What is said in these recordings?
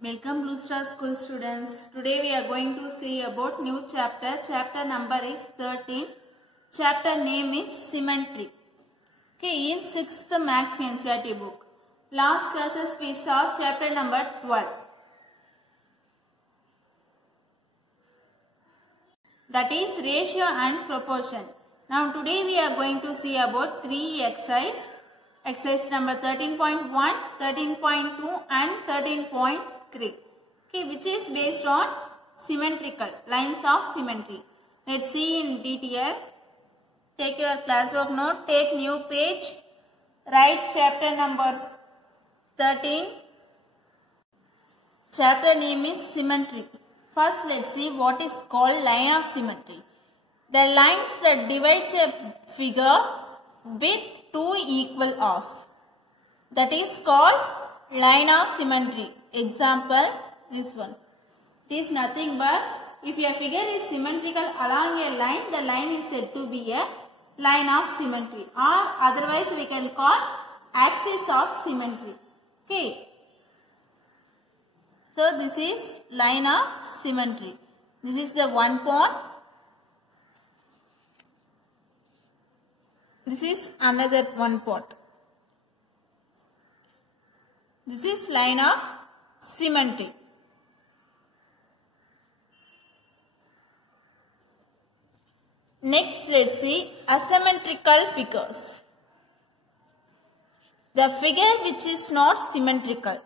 Welcome Blue Star School students. Today we are going to see about new chapter. Chapter number is 13. Chapter name is Symmetry. Okay, in 6th Maths NCERT book. Last classes we saw chapter number 12. That is ratio and proportion. Now today we are going to see about 3 exercise. Exercise number 13.1, 13.2 and 13.3. Okay, which is based on symmetrical, lines of symmetry. Let's see in detail. Take your classwork note, take new page, write chapter number 13. Chapter name is Symmetry. First let's see what is called line of symmetry. The lines that divides a figure with two equal halves. That is called line of symmetry. Example, this one. It is nothing but if a figure is symmetrical along a line, the line is said to be a line of symmetry, or otherwise we can call axis of symmetry. Okay. So this is line of symmetry. This is the one point. This is another one part. This is line of symmetry. Next, let's see asymmetrical figures. The figure which is not symmetrical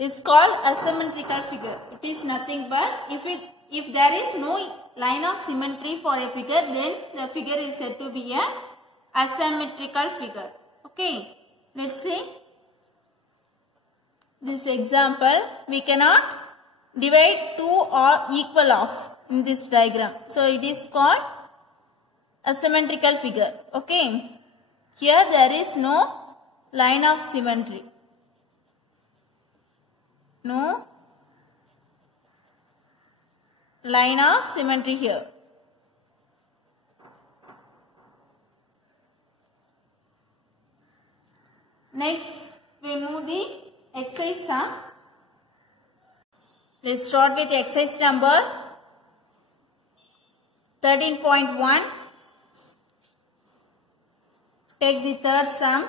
is called asymmetrical figure. It is nothing but if there is no line of symmetry for a figure, then the figure is said to be a asymmetrical figure. Okay, let's see this example. We cannot divide two or equal of in this diagram, so it is called asymmetrical figure. Okay, here there is no line of symmetry, no line of symmetry here. Next, we move the exercise. Let's start with exercise number 13.1. Take the third sum.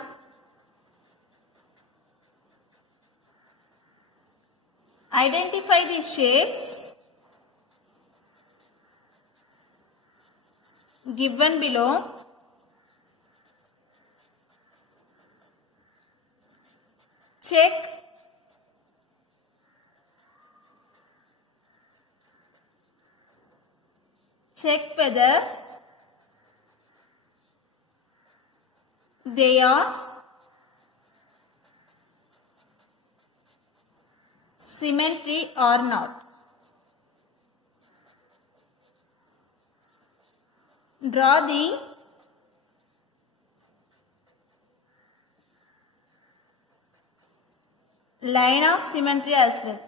Identify the shapes given below. Check whether they are symmetry or not. Draw the line of symmetry as well.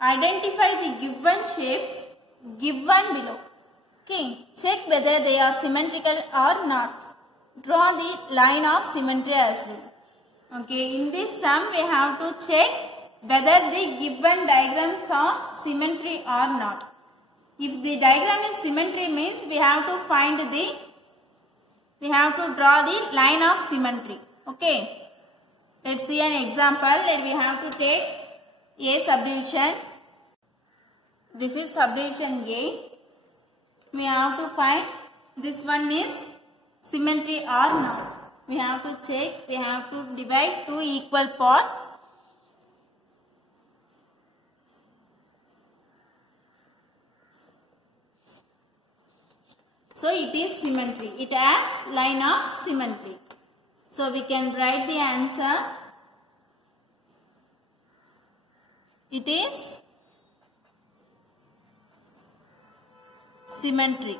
Identify the given shapes given below. Okay, check whether they are symmetrical or not. Draw the line of symmetry as well. Okay, in this sum we have to check whether the given diagrams are symmetry or not. If the diagram is symmetry means we have to draw the line of symmetry. Okay, let's see an example. We have to take a subdivision. This is subdivision A. We have to find this one is symmetry or not. We have to check. We have to divide two equal parts. So it is symmetry. It has line of symmetry. So we can write the answer. It is symmetry.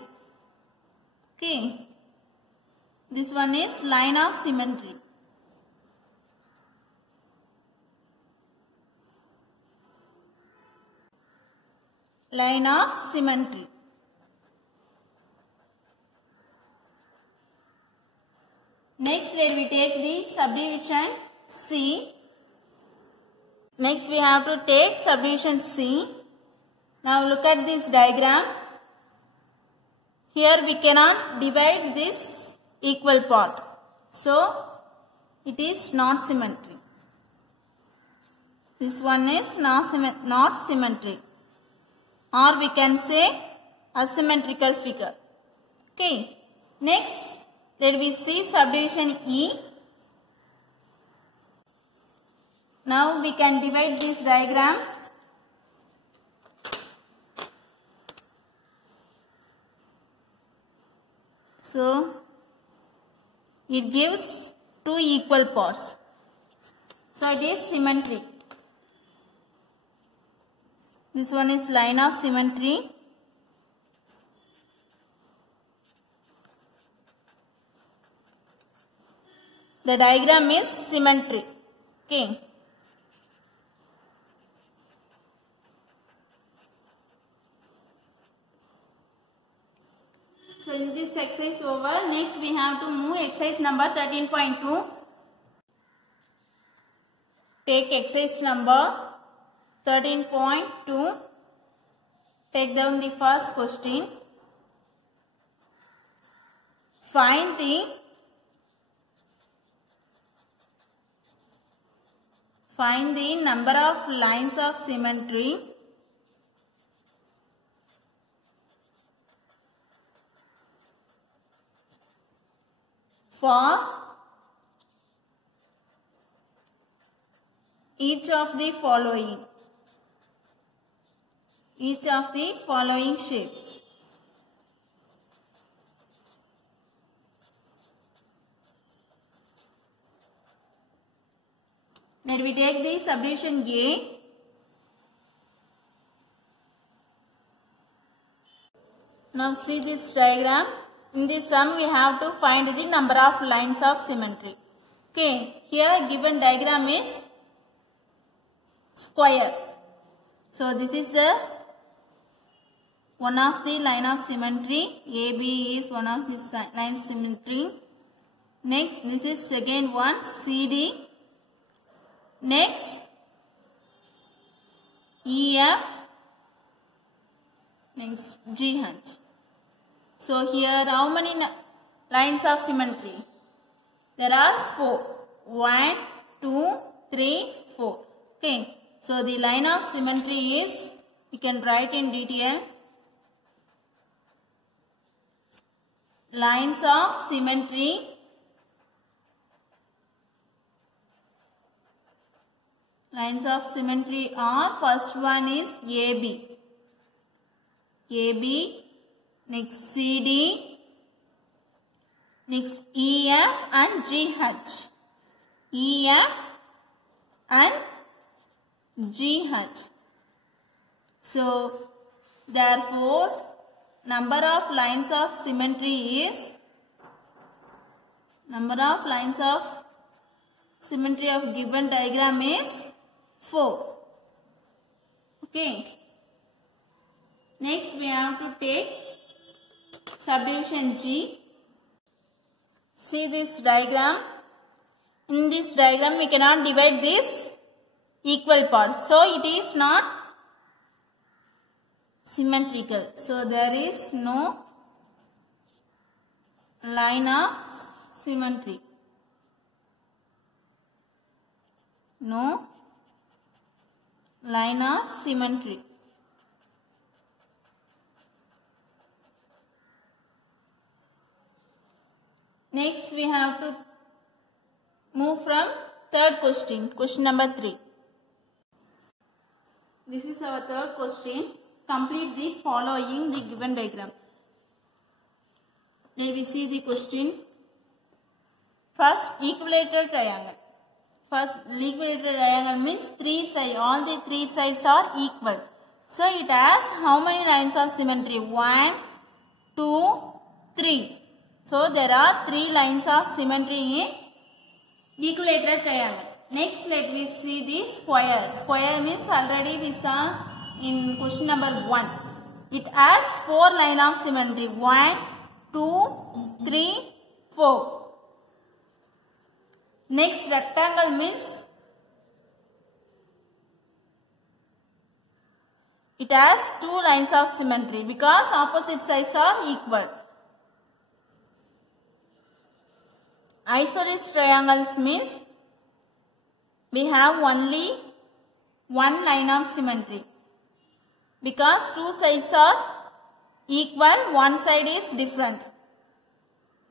Okay. This one is line of symmetry. Line of symmetry. Next, let we take the subdivision C. Next, we have to take subdivision C. Now, look at this diagram. Here, we cannot divide this equal part. So, it is not symmetry. This one is not symmetry. Or we can say asymmetrical figure. Okay. Next, let we see subdivision E. Now we can divide this diagram. So, it gives two equal parts. So, it is symmetry. This one is line of symmetry. The diagram is symmetry. Okay. So, in this exercise over, next we have to move exercise number 13.2. Take exercise number 13.2. Take down the first question. Find the number of lines of symmetry for each of the following shapes. Let we take the subdivision A. Now see this diagram. In this sum we have to find the number of lines of symmetry. Okay, here given diagram is square. So this is the one of the line of symmetry. AB is one of the line symmetry. Next, this is second one, CD. Next, EF. Next, GH. So here how many lines of symmetry? There are 4. 1, 2, 3, 4. Okay. So the line of symmetry is, we can write in detail. Lines of symmetry are, first one is AB. AB, next CD, next EF and GH. EF and GH. So, therefore, number of lines of symmetry is, of given diagram is 4. Okay. Next, we have to take subdivision G. See this diagram. In this diagram, we cannot divide this equal parts. So, it is not symmetrical. So, there is no line of symmetry. No line of symmetry. Next, we have to move from third question, question number 3. This is our third question. Complete the following the given diagram. Let me see the question. First, equilateral triangle. First, equilateral triangle means 3 sides. All the 3 sides are equal. So, it has how many lines of symmetry? 1, 2, 3. So, there are 3 lines of symmetry in equilateral triangle. Next, let me see the square. Square means already we saw in question number 1. It has 4 lines of symmetry. 1, 2, 3, 4. Next, rectangle means it has two lines of symmetry because opposite sides are equal. Isosceles triangles means we have only one line of symmetry because two sides are equal, one side is different.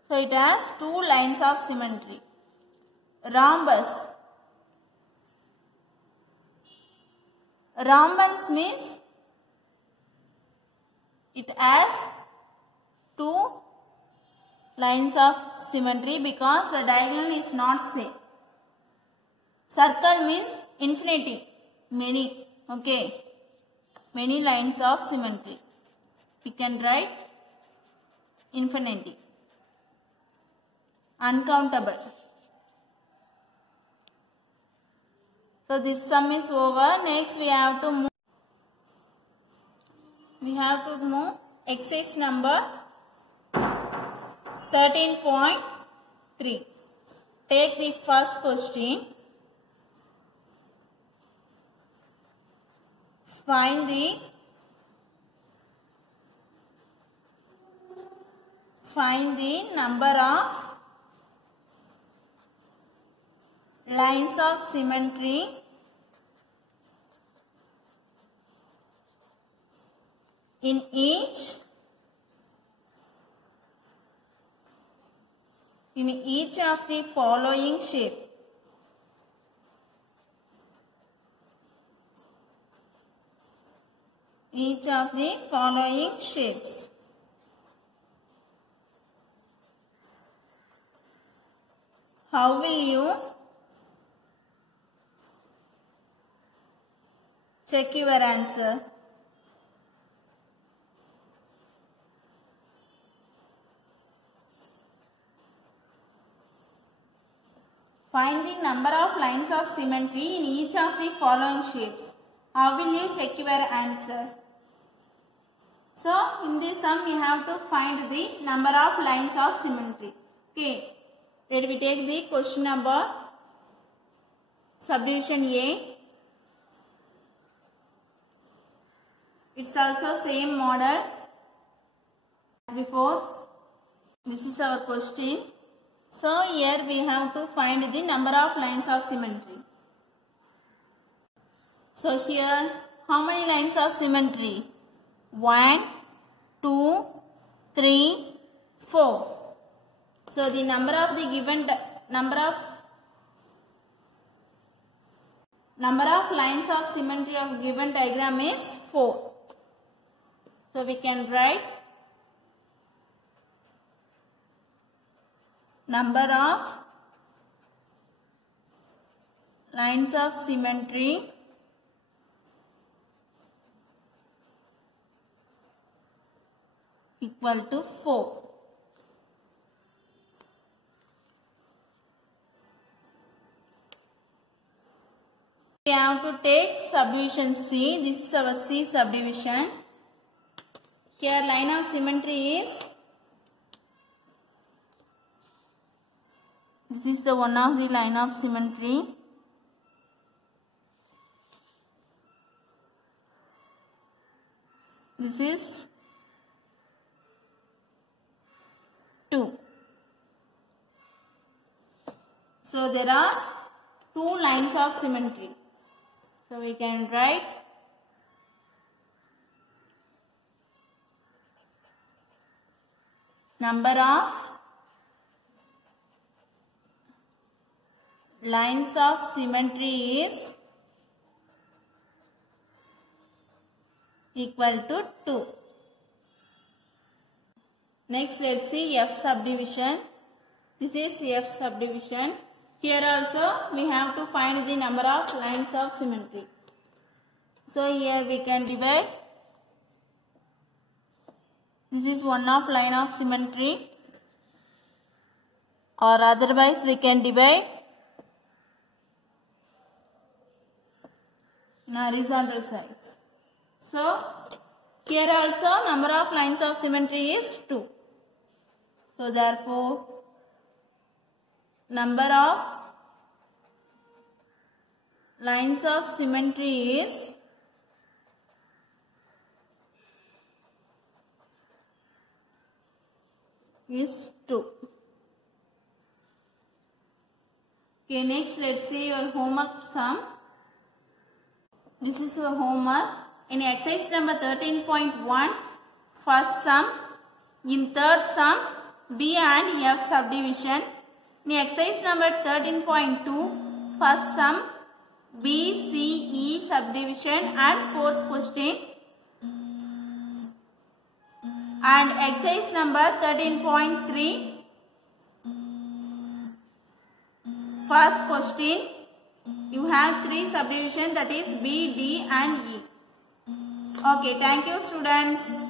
So it has two lines of symmetry. Rhombus. Rhombus means it has two lines of symmetry because the diagonal is not same. Circle means infinity, many, okay, many lines of symmetry. We can write infinity. Uncountable. So this sum is over. Next we have to move. Exercise number 13.3. Take the first question. Find the number of lines of symmetry in each of the following shape. Each of the following shapes. How will you check your answer? Find the number of lines of symmetry in each of the following shapes. How will you check your answer? So, in this sum, we have to find the number of lines of symmetry. Okay. Let me take the question number subdivision A. It's also same model as before. This is our question. So, here we have to find the number of lines of symmetry. So, here how many lines of symmetry? 1, 2, 3, 4. So, the number of the given number of lines of symmetry of given diagram is 4. So, we can write number of lines of symmetry equal to 4. We have to take subdivision C. This is our C subdivision. Here line of symmetry is, this is the one of the line of symmetry. This is 2. So there are 2 lines of symmetry. So we can write number of lines of symmetry is equal to 2. Next, let's see F subdivision. This is F subdivision. Here also we have to find the number of lines of symmetry. So here we can divide. This is one of line of symmetry, or otherwise we can divide in horizontal sides. So here also number of lines of symmetry is 2. So therefore number of lines of symmetry is is 2. Okay, next let's see your homework sum. This is your homework. In exercise number 13.1, first sum. In third sum, B and F subdivision. In exercise number 13.2, first sum, B, C, E subdivision and fourth question. And exercise number 13.3, first question, you have 3 subdivisions, that is B, D and E. Okay, thank you students.